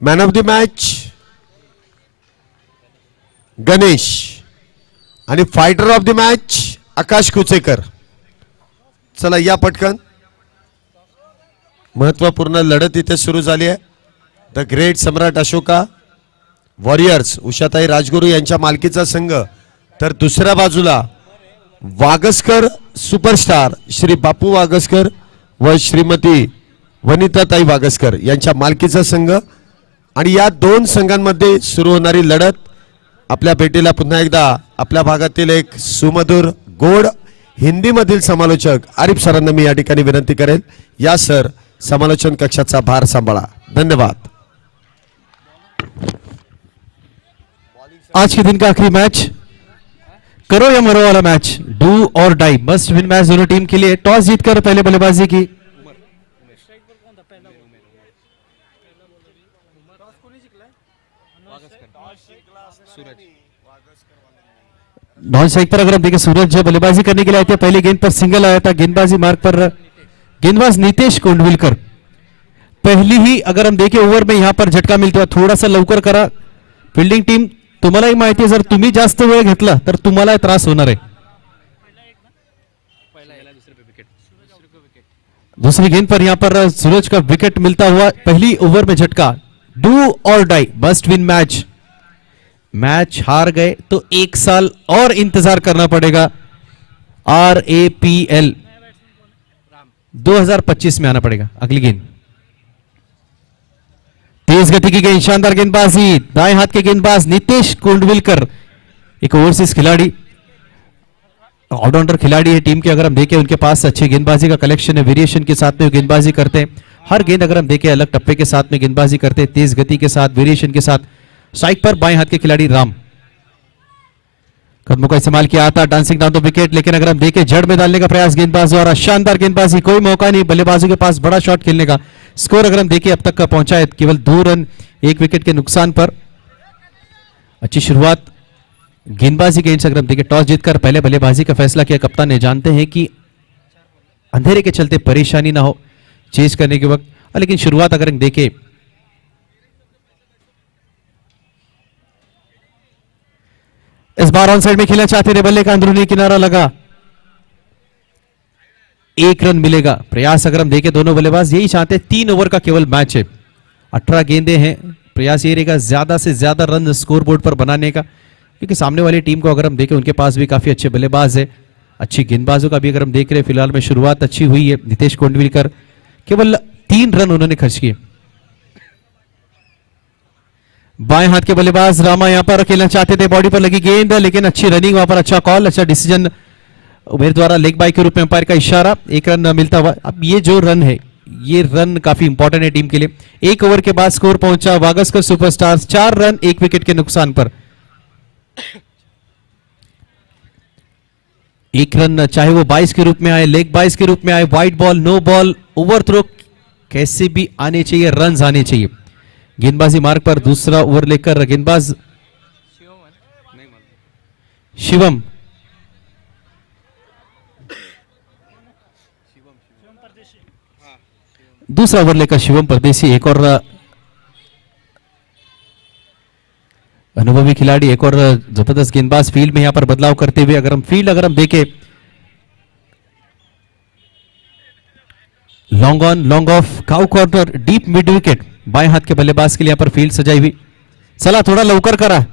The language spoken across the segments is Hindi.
Man of the match Ganesh आणि फायटर ऑफ द मॅच आकाश कुचेकर. चला या पटकन. महत्वपूर्ण लढत इथे सुरू झाली आहे. द ग्रेट सम्राट अशोका वॉरियर्स उषाताई राजगुरू यांच्या मालकीचा संघ, तर दुसऱ्या बाजूला वागस्कर सुपरस्टार श्री बापू वागस्कर व श्रीमती वनिताताई वागस्कर यांच्या मालकीचा संघ. आणि या दोन संघांमध्ये सुरू होणारी लढत. आपल्या भेटीला पुन्हा एकदा आपल्या भागातील एक सुमधुर गोड हिंदी मधील समालोचक आरिफ सरांना मी या ठिकाणी विनंती करेल. या सर, समालोचन कक्षाचा भार सांभाळा. धन्यवाद. आज के दिन का आखिरी मैच, करो या मरो वाला मैच, डू और डाई, मस्ट विन मैच दोनों टीम के लिए. टॉस जीतकर पहले बल्लेबाजी की. नॉन स्ट्राइक पर अगर हम देखें सूरज जो बल्लेबाजी करने के लिए आए थे, पहली गेंद पर सिंगल आया था. गेंदबाजी मार्ग पर गेंदबाज नितेश कोंडविलकर. पहली ही अगर हम देखें ओव्हर में यहां पर झटका मिळतो, थोडासा लवकर करा. फिल्डिंग टीम तुम्हालाही माहिती आहे, जर तुम्ही जास्त वेळ घेतला तर तुम्हाला त्रास होणार आहे. दूसरी गेंद पर यहां पर सूरज का विकेट मिलता हुआ. पहली ओवर में झटका. डू और die, must win match. Match हार गए तो 1 साल और इंतजार करना पड़ेगा. RAPL 2025 में आना पड़ेगा. अगली गेंद तेज गति की गेंद, शानदार गेंदबाजी. दाएं हाथ के गेंदबाज नितेश कोंडविलकर, एक ओवरसीज खिलाड़ी, ऑलराउंडर खिलाड़ी है टीम के. अगर हम देखें उनके पास अच्छी गेंदबाजी का कलेक्शन है. वेरिएशन के साथ में गेंदबाजी करते हैं. हर गेंद अगर हम देखें अलग टप्पे के साथ में गेंदबाजी करते हैं, तेज गति के साथ, वेरिएशन के साथ. स्ट्राइक पर बाएं हाथ के खिलाड़ी राम, कदमों का इस्तेमाल किया था. डांसिंग डाउन द विकेट, लेकिन अगर हम देखें जड़ में डालने का प्रयास गेंदबाज द्वारा. शानदार गेंदबाजी, कोई मौका नहीं बल्लेबाजों के पास बड़ा शॉट खेलने का. स्कोर अगर हम देखें अब तक का पहुंचा है केवल 2 रन 1 विकेट के नुकसान पर. अच्छी शुरुआत गेंदबाजी के अगर हम देखें, टॉस जीतकर पहले बल्लेबाजी का फैसला किया कप्तान ने. जानते हैं कि अंधेरे के चलते परेशानी ना हो चेज करने के वक्त, लेकिन शुरुआत अगर हम देखें इस बार ऑन साइड में खेलना चाहते थे. बल्ले का अंदरूनी किनारा लगा, 1 रन मिलेगा. प्रयास अगर हम देखें दोनों बल्लेबाज यही चाहते हैं. 3 ओवर का केवल मैच है, 18 गेंदें हैं. प्रयास ये रहेगा ज्यादा से ज्यादा रन स्कोरबोर्ड पर बनाने का, क्योंकि सामने वाली टीम को अगर हम देखें उनके पास भी काफी अच्छे बल्लेबाज है. अच्छी गेंदबाजों का भी अगर हम देख रहे हैं फिलहाल में शुरुआत अच्छी हुई है. नितेश कोंडविलकर केवल 3 रन उन्होंने खर्च किए. बाएं हाथ के बल्लेबाज रामा यहां पर खेलना चाहते थे. बॉडी पर लगी गेंद, लेकिन अच्छी रनिंग, वहां पर अच्छा कॉल, अच्छा डिसीजन उमेर द्वारा. लेग बाय के रूप में अंपायर का इशारा. 1 रन मिलता हुआ. अब ये जो रन है, ये रन काफी इंपॉर्टेंट है टीम के लिए. 1 ओवर के बाद स्कोर पहुंचा वागस्कर सुपरस्टार्स 4 रन 1 विकेट के नुकसान पर. 1 रन चाहे वो 22 के रूप में आए, लेग 22 के रूप में आए, wide ball, no ball, over throw, कैसे भी आने चाहिए, रन आने चाहिए. गेंदबाजी मार्ग पर दूसरा ओवर लेकर गेंदबाज शिवम, दूसरा ओवर लेकर शिवम परदेसी, एक और अनुभवी खिलाड़ी, एक और जबरदस्त गेंदबाज फील्ड में यहां पर बदलाव करते हुए. अगर हम देखें long on long off, cow corner, deep mid wicket. बाएं हाथ के बल्लेबाज के लिए यहां पर फील्ड सजाई हुई. चला थोड़ा लवकर करा,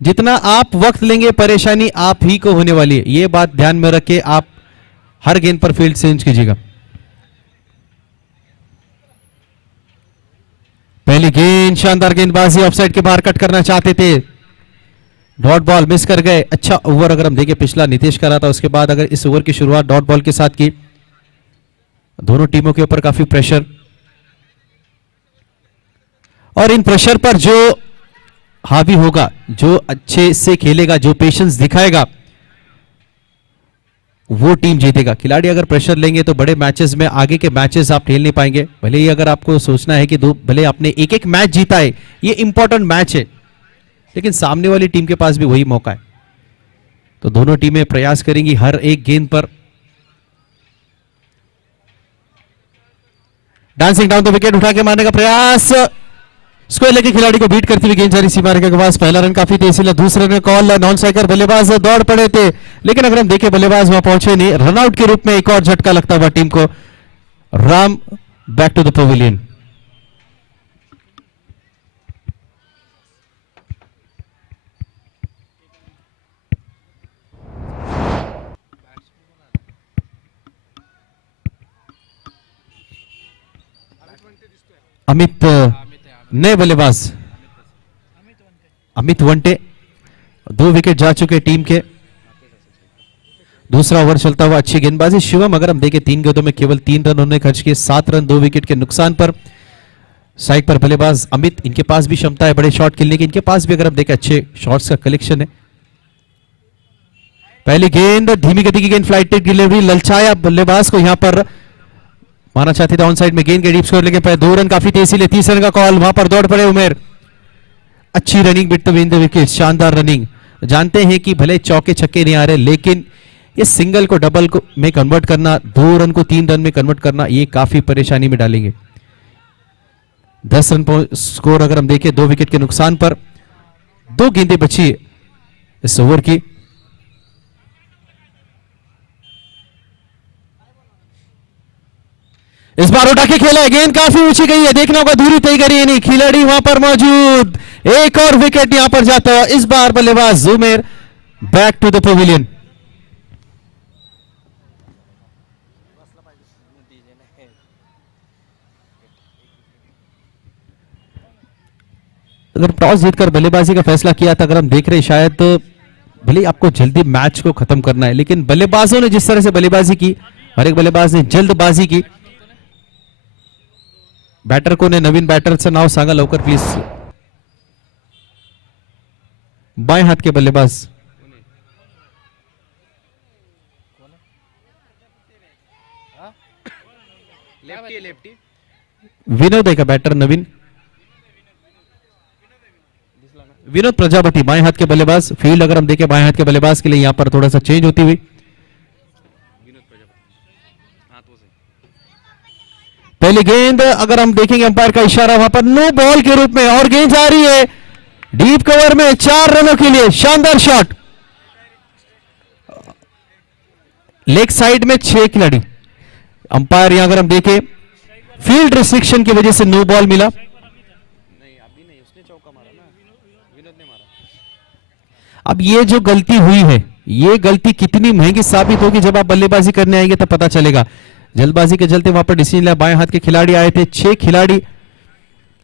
जितना आप वक्त लेंगे परेशानी आप ही को होने वाली है. यह बात ध्यान में रख के आप हर गेंद पर फील्ड चेंज कीजिएगा. पहली गेंद, शानदार गेंदबाजी, ऑफसाइड के बाहर कट करना चाहते थे, डॉट बॉल मिस कर गए. अच्छा ओवर अगर हम देखें पिछला नितेश का रहा था, उसके बाद अगर इस ओवर की शुरुआत डॉट बॉल के साथ की. दोनों टीमों के ऊपर काफी प्रेशर, और इन प्रेशर पर जो हावी होगा, जो अच्छे से खेलेगा, जो पेशेंस दिखाएगा, वो टीम जीतेगा. खिलाड़ी अगर प्रेशर लेंगे तो बड़े मैचेस में, आगे के मैचेस आप खेल नहीं पाएंगे. भले ही अगर आपको सोचना है कि भले आपने एक मैच जीता है, ये इंपॉर्टेंट मैच है, लेकिन सामने वाली टीम के पास भी वही मौका है. तो दोनों टीमें प्रयास करेंगी हर एक गेंद पर. डांसिंग डाउन द विकेट, उठा के मारने का प्रयास, स्क्वायर लेके खिलाड़ी को बीट करती हुई गेंद जारी सीमा रेखा के पास। पहला रन काफी तेजी से, दूसरे रन कॉल नॉन स्ट्राइकर बल्लेबाज दौड़ पड़े थे, लेकिन अगर हम देखें बल्लेबाज वहां पहुंचे नहीं। रनआउट के रूप में एक और झटका लगता हुआ टीम को। Ram back to the pavilion. Amit नए बल्लेबाज अमित वंटे, 2 विकेट जा चुके टीम के। दूसरा ओवर चलता हुआ, अच्छी गेंदबाजी शिवम। अगर हम देखें 3 गेंदों में केवल 3 रन उन्होंने खर्च किए, 7 रन 2 विकेट के नुकसान पर। साइड पर बल्लेबाज अमित, इनके पास भी क्षमता है बड़े शॉट खेलने की, इनके पास भी अगर हम देखें अच्छे शॉट्स का कलेक्शन है। पहली गेंद धीमी गति की गेंद, फ्लाइट डिलीवरी, ललचाया बल्लेबाज को यहां पर। माना चाहते थे ऑन साइड में गेंद के डीप स्कोर, लेकिन 2 रन काफी तेजी ले। 30 रन का कॉल, वहां पर दौड़ पड़े उमेर। अच्छी रनिंग बिटवीन द विकेट, शानदार रनिंग। जानते हैं कि भले चौके छक्के नहीं आ रहे, लेकिन ये सिंगल को डबल को में कन्वर्ट करना, 2 रन को 3 रन में कन्वर्ट करना, ये काफी परेशानी में डालेंगे। 10 रन स्कोर अगर हम देखें 2 विकेट के नुकसान पर। 2 गेंदें बची इस ओवर की। इस बार उठा के खेला है, गेंद काफी ऊंची गई है, देखना होगा दूरी तय करी है नहीं, खिलाड़ी वहां पर मौजूद। एक और विकेट यहां पर जाता है। इस बार बल्लेबाज Jumeirah back to the pavilion. अगर टॉस जीतकर बल्लेबाजी का फैसला किया था, अगर हम देख रहे हैं शायद भले आपको जल्दी मैच को खत्म करना है, लेकिन बल्लेबाजों ने जिस तरह से बल्लेबाजी की, हर एक बल्लेबाज ने जल्दबाजी की। बॅटर कोण आहे? नवीन बॅटरचं नाव सांगा लवकर प्लीज. बाएं हाथ के बल्लेबाज विनोद है का बैटर नवीन? विनोद प्रजापति बाएं हाथ के बल्लेबाज. फील्ड अगर हम देखें बाएं हाथ के बल्लेबाज के लिए यहां पर थोड़ा सा चेंज होती हुई. पहली गेंद अगर हम देखेंगे अंपायर का इशारा वहां पर नो बॉल के रूप में, और गेंद जा रही है डीप कवर में 4 रनों के लिए. शानदार शॉट. लेग साइड में 6 खिलाड़ी. अंपायर यहां अगर हम देखें फील्ड रिस्ट्रिक्शन की वजह से नो बॉल मिला. अब ये जो गलती हुई है, ये गलती कितनी महंगी साबित होगी जब आप बल्लेबाजी करने आएंगे तब पता चलेगा. जल्दबाजी के चलते वहां पर डिसीजन लिया. बाएं हाथ के खिलाड़ी आए थे, 6 खिलाड़ी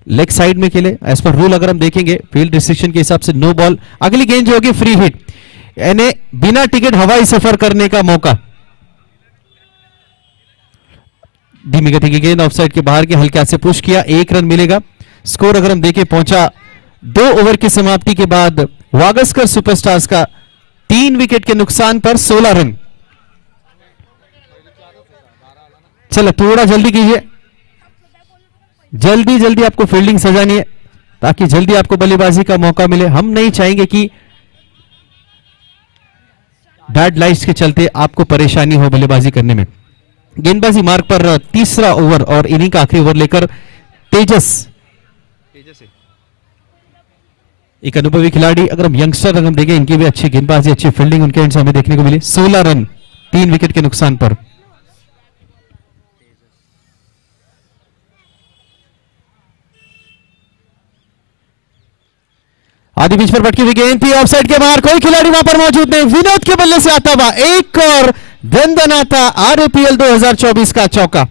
लेग साइड में खेले. एज पर रूल अगर हम देखेंगे फील्ड रिस्ट्रिक्शन के हिसाब से नो बॉल. अगली गेंद जो होगी फ्री हिट, यानी बिना टिकट हवाई सफर करने का मौका. धीमी गति की गेंद ऑफसाइड के बाहर के हल्के हाथ से पुश किया, 1 रन मिलेगा. स्कोर अगर हम देखें पहुंचा 2 ओवर की समाप्ति के बाद वागस्कर सुपरस्टार्स का 3 विकेट के नुकसान पर 16 रन. चलो थोड़ा जल्दी कीजिए, जल्दी जल्दी आपको फील्डिंग सजानी है ताकि जल्दी आपको बल्लेबाजी का मौका मिले. हम नहीं चाहेंगे कि डेड लाइट्स के चलते आपको परेशानी हो बल्लेबाजी करने में. गेंदबाजी मार्ग पर तीसरा ओवर और इनिंग का आखिरी ओवर लेकर तेजस, एक अनुभवी खिलाड़ी. अगर हम यंगस्टर अगर हम देखें इनकी भी अच्छी गेंदबाजी अच्छी फील्डिंग उनके एंड से हमें देखने को मिली. 16 रन 3 विकेट के नुकसान पर. आधी पिच पर भटकी हुई गेंद थी, ऑफसाइड के बाहर, कोई खिलाड़ी वहां पर मौजूद नहीं. विनोद के बल्ले से आता हुआ एक और दंदनाता आरएपीएल 2024 का चौका.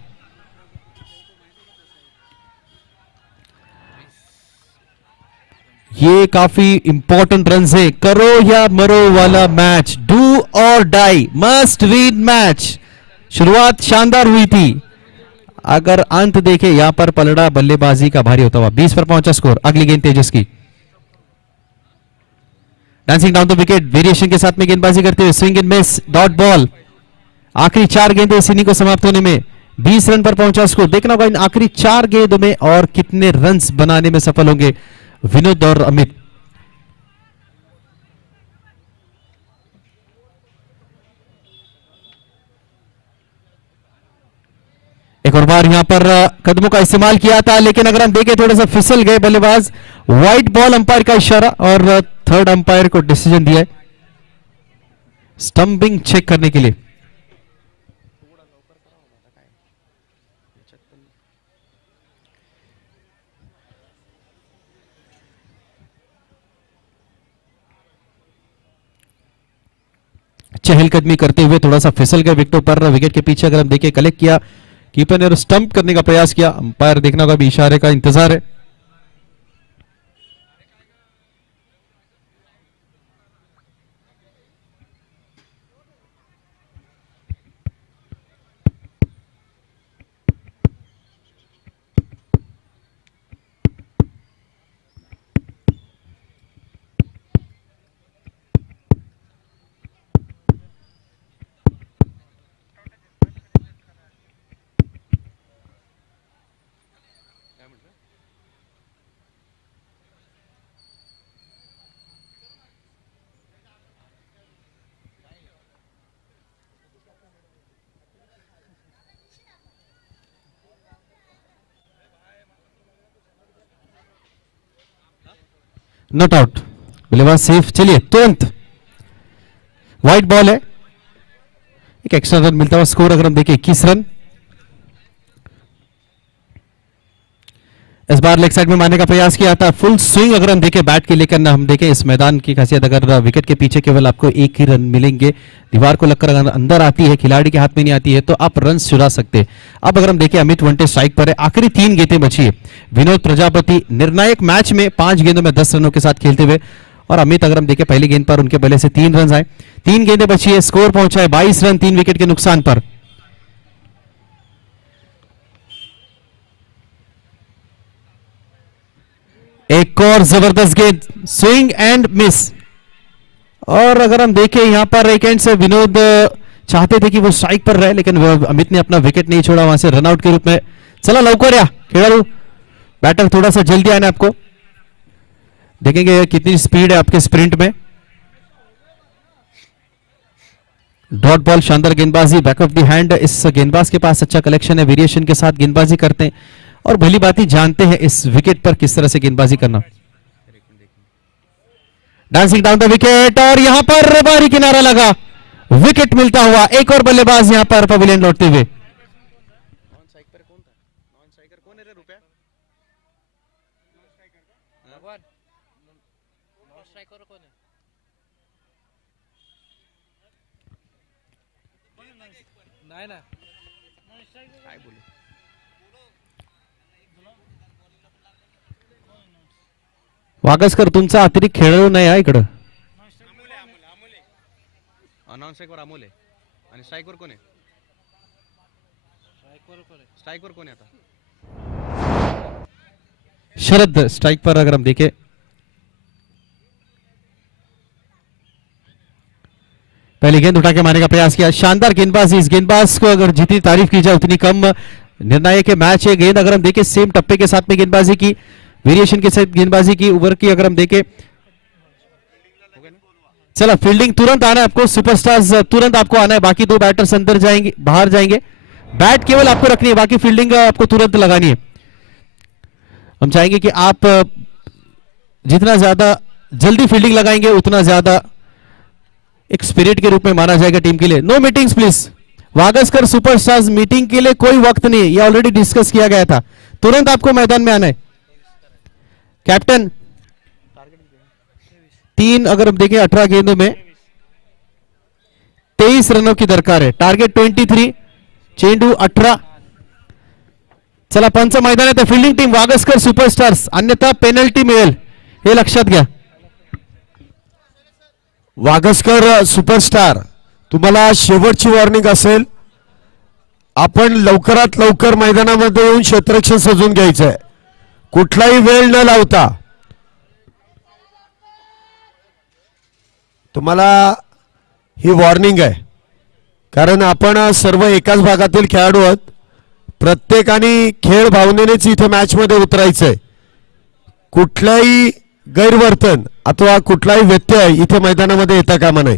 ये काफी इंपॉर्टेंट रन है. करो या मरो वाला मैच, डू और डाई, मस्ट विन मैच. शुरुआत शानदार हुई थी, अगर अंत देखे यहां पर पलड़ा बल्लेबाजी का भारी होता हुआ. 20 पर पहुंचा स्कोर. अगली गेंद तेजस की, dancing down the wicket variation के साथ में गेंदबाजी करते हुए swing and miss, dot ball. आखिरी 4 गेंदें इस इनिंग को समाप्त होने में 20 रन पर पहुंचा स्कोर. देखना होगा इन आखिरी 4 गेंदों में और कितने रन्स बनाने में सफल होंगे विनोद और अमित. एक और बार यहां पर कदमों का इस्तेमाल किया था, लेकिन अगर हम देखें थोड़ा सा फिसल गए बल्लेबाज। व्हाइट बॉल अंपायर का इशारा और थर्ड अंपायर को डिसीजन दिया है स्टंपिंग चेक करने के लिए। चहलकदमी करते हुए थोड़ा सा फिसल गए विकेटों पर। विकेट के पीछे अगर हम देखें कलेक्ट किया, कीपर ने स्टंप करने का प्रयास किया, अंपायर देखना होगा, भी इशारे का इंतजार है। नॉट आउट, बल्लेबाज सेफ। चलिए तुरंत व्हाइट बॉल है, एक एक्स्ट्रा रन मिलता हुआ स्कोर अगर हम देखें 21 रन। इस बार लेग साइड में मारने का प्रयास किया था, फुल स्विंग अगर हम देखें बैट के लेकर ना। हम देखें इस मैदान की खासियत, अगर विकेट के पीछे केवल आपको एक ही रन मिलेंगे, दीवार को लगकर अगर अंदर आती है, खिलाड़ी के हाथ में नहीं आती है, तो आप रन चुरा सकते। अब अगर हम देखें अमित वंटे स्ट्राइक पर है, आखिरी 3 गेंदें बची है। विनोद प्रजापति निर्णायक मैच में 5 गेंदों में 10 रनों के साथ खेलते हुए, और अमित अगर हम देखें पहली गेंद पर उनके बल्ले से 3 रन आए। 3 गेंदें बची है, स्कोर पहुंचा है 22 रन 3 विकेट के नुकसान पर। एक और जबरदस्त गेंद, स्विंग एंड मिस। और अगर हम देखें यहां पर एक एंड से विनोद चाहते थे कि वो स्ट्राइक पर रहे, लेकिन अमित ने अपना विकेट नहीं छोड़ा, वहां से रनआउट के रूप में। चला लवकर या खेळाडू बैटर थोड़ा सा जल्दी आना, आपको देखेंगे कितनी स्पीड है आपके स्प्रिंट में। डॉट बॉल, शानदार गेंदबाजी, बैक ऑफ द हैंड। इस गेंदबाज के पास अच्छा कलेक्शन है, वेरिएशन के साथ गेंदबाजी करते हैं और भली बात ही जानते हैं इस विकेट पर किस तरह से गेंदबाजी करना। डांसिंग डाउन द विकेट, और यहां पर बाहरी किनारा लगा, विकेट मिलता हुआ। एक और बल्लेबाज यहां पर पवेलियन लौटते हुए। वागसकर तुमचा अतिरिक्त खेळाडू नाही आहे इकडं। नॉन स्ट्राइकवर अमोल आहे आणि स्ट्राइकवर कोण आहे? स्ट्राइकवर कोण आहे आता? शरद स्ट्राइक पर अगर हम देखें, पहली गेंद उठा के मारने का प्रयास किया, शानदार गेंदबाजी। इस गेंदबाज को अगर जितनी तारीफ की जाए उतनी कम। निर्णायक मैच है, गेंद अगर हम देखें सेम टप्पे के साथ में गेंदबाजी की, वेरिएशन के साथ गेंदबाजी की, ओवर की अगर हम देखें। चला फील्डिंग तुरंत आना है आपको, सुपरस्टार्स तुरंत आपको आना है। बाकी 2 बैटर्स अंदर जाएंगे, बाहर जाएंगे, बैट केवल आपको रखनी है, बाकी फील्डिंग आपको तुरंत लगानी है। हम चाहेंगे कि आप जितना ज्यादा जल्दी फील्डिंग लगाएंगे उतना ज्यादा एक स्पिरिट के रूप में माना जाएगा टीम के लिए। No meetings please. Wagaskar superstars meeting के लिए कोई वक्त नहीं है, ये ऑलरेडी डिस्कस किया गया था। तुरंत आपको मैदान में आना है। कैप्टन 3 अगर हम देखें 18 गेंदों में 23 रनों की दरकार है, टारगेट 23, चेंडू 18। चला पंच मैदानात फील्डिंग टीम वागसकर सुपरस्टार्स, अन्यथा पेनल्टी मिळेल, हे लक्षात घ्या। वागसकर सुपरस्टार, तुम्हाला शेवटची वॉर्निंग असेल, आपण लवकरात लवकर मैदानामध्ये येऊन क्षेत्ररक्षण सजून घ्यायचंय, कुठलाही वेळ न लावता। तुम्हाला ही वॉर्निंग आहे, कारण आपण सर्व एकाच भागातील खेळाडू आहोत, प्रत्येकाने खेळ भावनेनेच इथे मॅच मध्ये उतरायचंय। कुठलाही गैरवर्तन अथवा कुठलाही व्यत्यय इथे मैदानामध्ये येता कामा नये।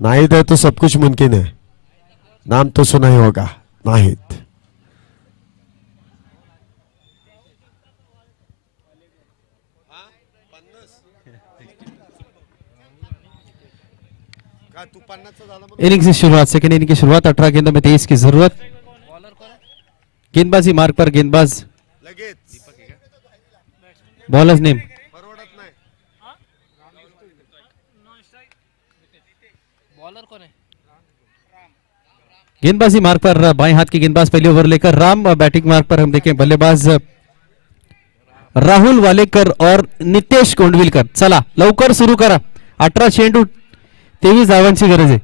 नाहिद है तो सब कुछ मुमकिन है. नाम तो सुना ही होगा, नाहिद. इनिंग की शुरुआत, सेकेंड इनिंग की शुरुआत. 18 गेंदों में 23 की जरूरत. गेंदबाजी मार्ग पर गेंदबाज. Bowlers name. गेंदबाजी मार्ग पर बाएं हाथ की गेंदबाज पहले ओवर लेकर राम. बैटिंग मार्ग पर हम देखें बल्लेबाज राहुल वालेकर और नितेश कोंडविलकर. चला लवकर सुरू करा. 18 चेंडू 23 धावांची गरज आहे.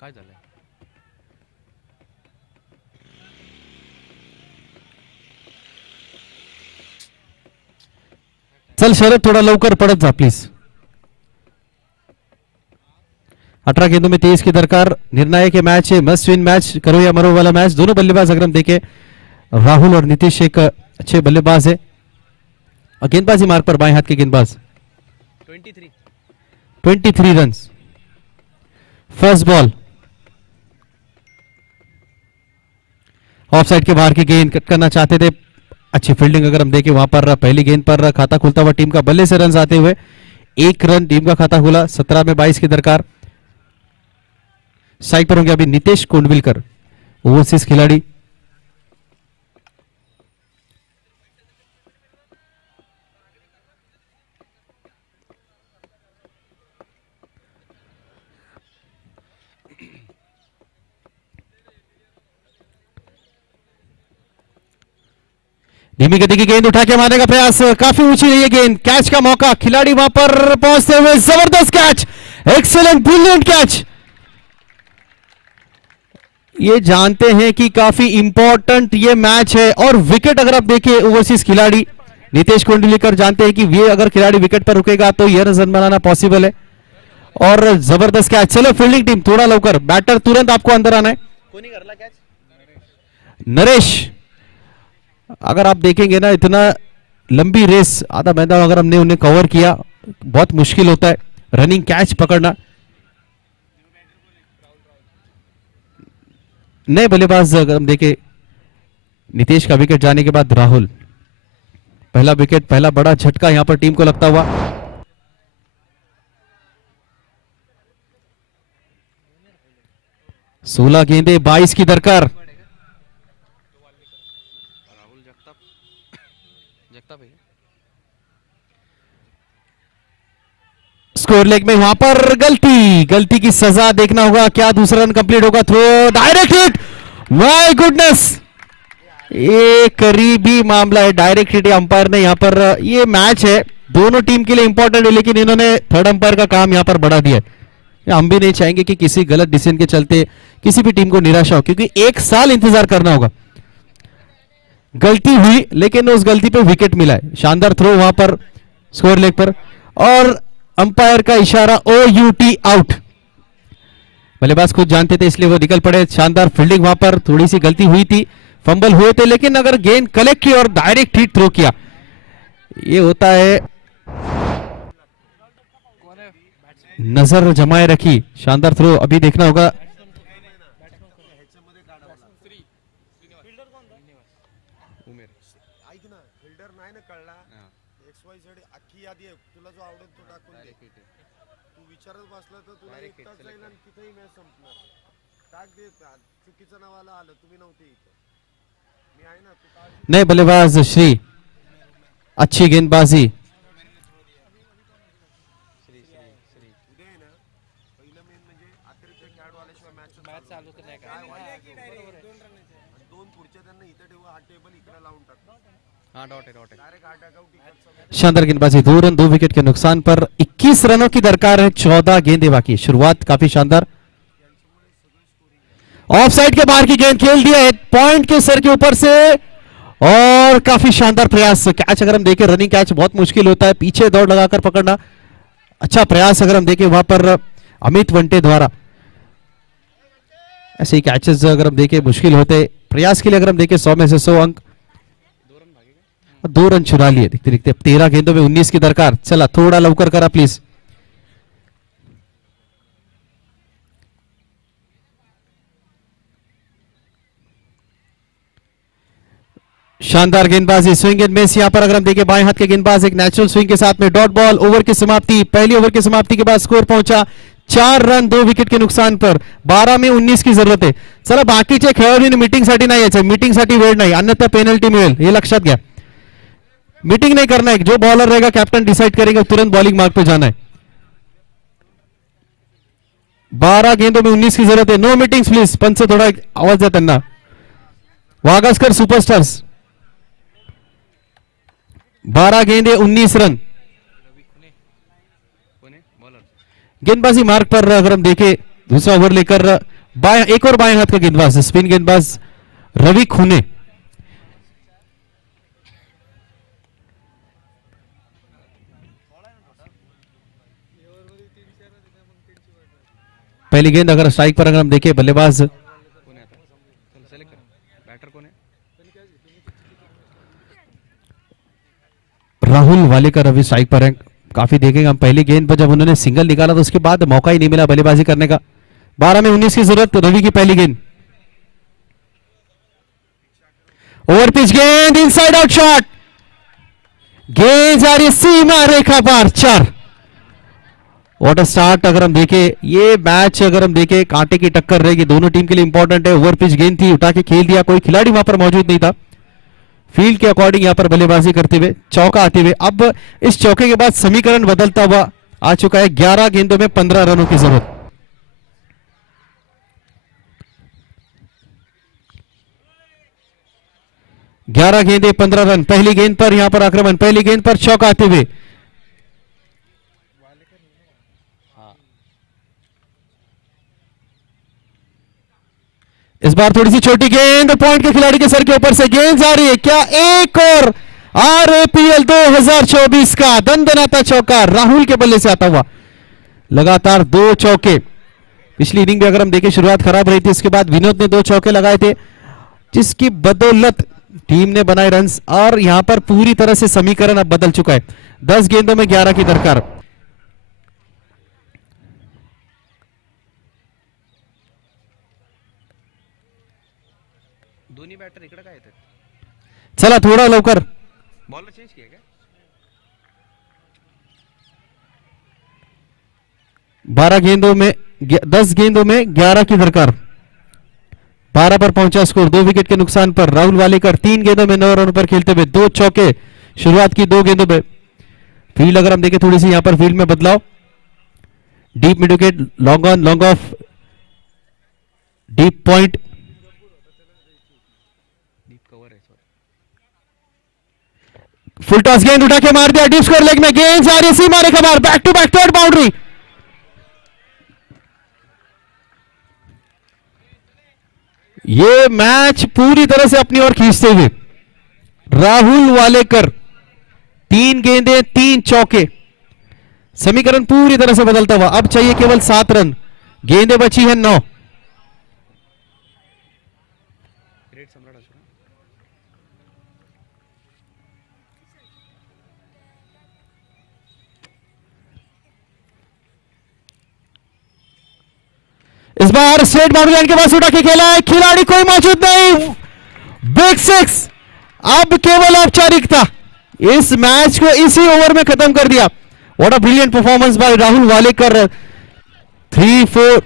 काय झालंय? चल शरद थोड़ा लवकर पड़त जा प्लीज. 18 गेंदों में 23 की दरकार. निर्णायक ये मैच है, मस्ट विन मैच, करो या मरो वाला मैच. दोनों बल्लेबाज अगर हम देखें राहुल और नीतीश एक अच्छे बल्लेबाज है. और गेंदबाजी मार्ग पर बाएं हाथ के गेंदबाज. 23 run. First ball. Of side के बाहर की गेंद कट करना चाहते थे. अच्छी फील्डिंग अगर हम देखें वहां पर पहली गेंद पर खाता खुलता हुआ टीम का बल्ले से रन आते हुए 1 रन टीम का खाता खुला. 17 में 22 की दरकार. साइड पर होंगे अभी नितेश कोंडविलकर, ओवरसीज खिलाड़ी. धीमी गति की गेंद उठा के मारने का प्रयास. काफी ऊंची रही है गेंद. कैच का मौका. खिलाड़ी वहां पर पहुंचते हुए जबरदस्त कैच. Excellent brilliant catch. ये जानते हैं कि काफी इंपॉर्टेंट ये मैच है. और विकेट अगर आप देखें ओवरसीज खिलाड़ी नितेश कोंडविलकर जानते हैं कि ये अगर खिलाड़ी विकेट पर रुकेगा तो यह रन बनाना पॉसिबल है. और जबरदस्त कैच. चलो फील्डिंग टीम थोड़ा लवकर. बैटर तुरंत आपको अंदर आना है. नरेश, अगर आप देखेंगे ना इतना लंबी रेस आधा मैदान अगर हमने उन्हें कवर किया बहुत मुश्किल होता है रनिंग कैच पकड़ना. नए बल्लेबाज अगर हम देखें नीतीश का विकेट जाने के बाद राहुल. पहला विकेट, पहला बड़ा झटका यहां पर टीम को लगता हुआ. सोलह गेंदे 22 की दरकार. स्कोर लेग में वहां पर गलती की सजा देखना होगा. क्या दूसरा रन कंप्लीट होगा? Throw direct hit. My goodness, ये करीबी मामला है. डायरेक्ट हिट अंपायर ने यहां पर. ये मैच है दोनों टीम के लिए इंपॉर्टेंट है लेकिन इन्होंने थर्ड अंपायर का काम यहां पर बढ़ा दिया है. हम भी नहीं चाहेंगे कि किसी गलत डिसीजन के चलते किसी भी टीम को निराशा हो क्योंकि 1 साल इंतजार करना होगा. गलती हुई लेकिन उस गलती पे विकेट मिला है. शानदार थ्रो वहां पर स्कोर लेग पर और अंपायर का इशारा OUT आउट. बल्लेबाज खुद जानते थे इसलिए वो निकल पड़े. शानदार फील्डिंग वहां पर. थोड़ी सी गलती हुई थी, फंबल हुए थे लेकिन अगर गेंद कलेक्ट की और डायरेक्ट हिट थ्रो किया ये होता है. नजर जमाए रखी. शानदार थ्रो. अभी देखना होगा नए बल्लेबाज श्री. अच्छी गेंदबाजी. शानदार गेंदबाजी. 2 रन 2 विकेट के नुकसान पर 21 रनों की दरकार है. 14 गेंदें बाकी. शुरुआत काफी शानदार. ऑफ साइड के बाहर की गेंद खेल दिया है पॉइंट के सर के ऊपर से और काफी शानदार प्रयास. कैच अगर हम देखें रनिंग कैच बहुत मुश्किल होता है. पीछे दौड़ लगाकर पकड़ना अच्छा प्रयास अगर हम देखें वहां पर अमित वंटे द्वारा. ऐसे ही कैचेस अगर हम देखें मुश्किल होते. प्रयास के लिए अगर हम देखें 100 में से 100 अंक. 2 रन चुरा लिए। देखते देखते 13 गेंदों में 19 की दरकार। चला थोड़ा लवकर करा प्लीज। शानदार गेंदबाजी, स्विंग एंड मिस। यहां पर अगर हम देखें बाएं हाथ के गेंदबाज एक नेचुरल स्विंग के साथ में डॉट बॉल। ओवर की समाप्ति, पहली ओवर की समाप्ति के बाद स्कोर पहुंचा 4 रन 2 विकेट के नुकसान पर। 12 में 19 की जरूरत आहे. चला बाकीचे खेळाडूंनी मीटिंगसाठी नाही यायचं, मीटिंगसाठी वेळ नाही, अन्यथा पेनल्टी मिळेल, हे लक्षात घ्या. मीटिंग नहीं करना है, जो बॉलर रहेगा कैप्टन डिसाइड करेगा, तुरंत बॉलिंग मार्ग पे जाना है. 12 गेंदों में 19 की जरूरत है. No meetings please. पंच से थोड़ा आवाज द्या त्यांना. वागस्कर सुपरस्टार्स 12 गेंदे 19 रन. गेंदबाजी मार्ग पर अगर हम देखें दूसरा ओवर लेकर बाएं, एक और बाएं हाथ का गेंदबाज स्पिन गेंदबाज रवि खूने. पहली गेंद अगर स्ट्राइक पर अगर हम देखें बल्लेबाज राहुल वालेकर अभी स्ट्राइक पर है. काफी देखेंगे हम. पहली गेंद पर जब उन्होंने सिंगल निकाला तो उसके बाद मौका ही नहीं मिला बल्लेबाजी करने का. 12 में 19 की जरूरत. रवि की पहली गेंद. ओवर पिच गेंद, इनसाइड आउट शॉट. गेंद जा रही है सीमा रेखा पार. 4. What a start. अगर हम देखें ये मैच, अगर हम देखें कांटे की टक्कर रहेगी, दोनों टीम के लिए इंपॉर्टेंट है. ओवर पिच गेंद थी, उठा के खेल दिया, कोई खिलाड़ी वहां पर मौजूद नहीं था. फील्ड के अकॉर्डिंग यहां पर बल्लेबाजी करते हुए चौका आते हुए. अब इस चौके के बाद समीकरण बदलता हुआ आ चुका है. 11 गेंदों में 15 रनों की जरूरत. ग्यारह गेंदे 15 रन. पहली गेंद पर यहां पर आक्रमण, पहली गेंद पर चौका आते हुए. इस बार थोड़ी सी छोटी गेंद, पॉइंट के खिलाड़ी के सर के ऊपर से गेंद जा रही है. क्या एक और आरएपीएल 2024 का दंदनाता चौका राहुल के बल्ले से आता हुआ. लगातार 2 चौके. पिछली इनिंग में अगर हम देखें शुरुआत खराब रही थी, इसके बाद विनोद ने 2 चौके लगाए थे, जिसकी बदौलत टीम ने बनाए रन. और यहां पर पूरी तरह से समीकरण अब बदल चुका है. 10 गेंदों में 11 की दरकार. दोन्ही बॅटर इकडे काय येतात. चला थोड़ा लवकर. बॉलर चेंज किया क्या. 12 गेंदों में 10 गेंदों में 11 की दरकार. 12 पर पहुंचा स्कोर 2 विकेट के नुकसान पर. राहुल वालेकर 3 गेंदों में 9 रनों पर खेलते हुए 2 चौके. शुरुआत की 2 गेंदों में. फील्ड अगर हम देखें थोड़ी सी यहां पर फील्ड में बदलाव. Deep mid wicket, long on, long off, deep point. Full toss गेंद उठा के मार दिया. डीप स्क्वायर लेग में गेंद जा रही है सीमा रेखा बाहर. Back to back third boundary. ये मैच पूरी तरह से अपनी ओर खींचते हुए राहुल वालेकर 3 गेंदे 3 चौके. समीकरण पूरी तरह से बदलता हुआ. अब चाहिए केवल 7 रन. गेंदें बची है 9. इस बार स्ट्रेट बाउंड्री लाइन के पास उठा के खेला है, खिलाड़ी कोई मौजूद नहीं. बिग 6. अब केवल औपचारिकता. इस मैच को इसी ओवर में खत्म कर दिया. What a brilliant performance by Rahul Walekar. 3-4,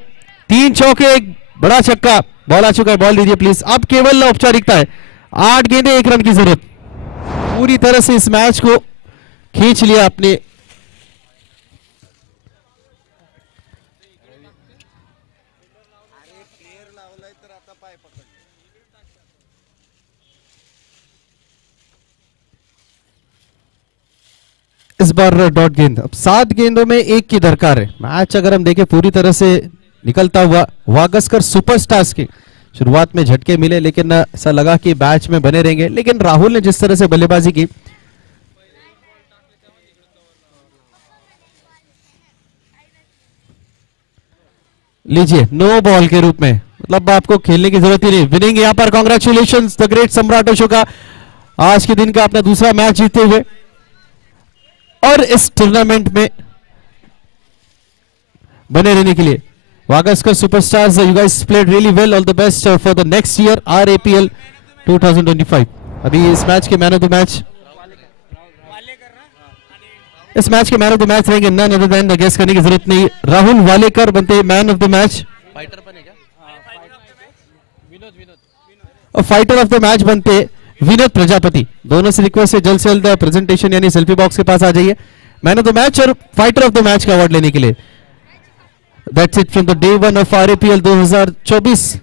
3 चौके, एक बड़ा छक्का. बॉल आ चुका है, बॉल दीजिए प्लीज. अब केवल औपचारिकता है. 8 गेंदे 1 रन की जरूरत. पूरी तरह से इस मैच को खींच लिया अपने. इस बार डॉट गेंद. अब 7 गेंदों में 1 की दरकार है. मैच अगर हम देखें पूरी तरह से निकलता हुआ. वागस्कर सुपरस्टार्स के शुरुआत में झटके मिले, लेकिन ऐसा लगा कि मैच में बने रहेंगे. लेकिन राहुल ने जिस तरह से बल्लेबाजी की, लीजिए नो बॉल के रूप में, मतलब आपको खेलने की जरूरत ही नहीं. विनिंग यहां पर. कांग्रेचुलेशंस द ग्रेट सम्राट अशोका. आज के दिन का अपना दूसरा मैच जीते हुए और इस टूर्नामेंट में बने रहने के लिए Wagaskar superstars, you guys played really well, all the best for the next year RAPL 2025। अभी इस मैच के मैन ऑफ द मैच रहेंगे नन अदर देन, गेस करने की जरूरत नहीं, राहुल वालेकर बनते man of the match. Fighter पण आहे का? और फाइटर ऑफ द मैच बनते विनोद प्रजापति। दोनों से रिक्वेस्ट है जल्द से जल्द प्रेजेंटेशन यानी सेल्फी बॉक्स के पास आ जाइए मैन ऑफ द मैच और फाइटर ऑफ द मैच का अवार्ड लेने के लिए। That's it from the day 1 of RAPL 2024।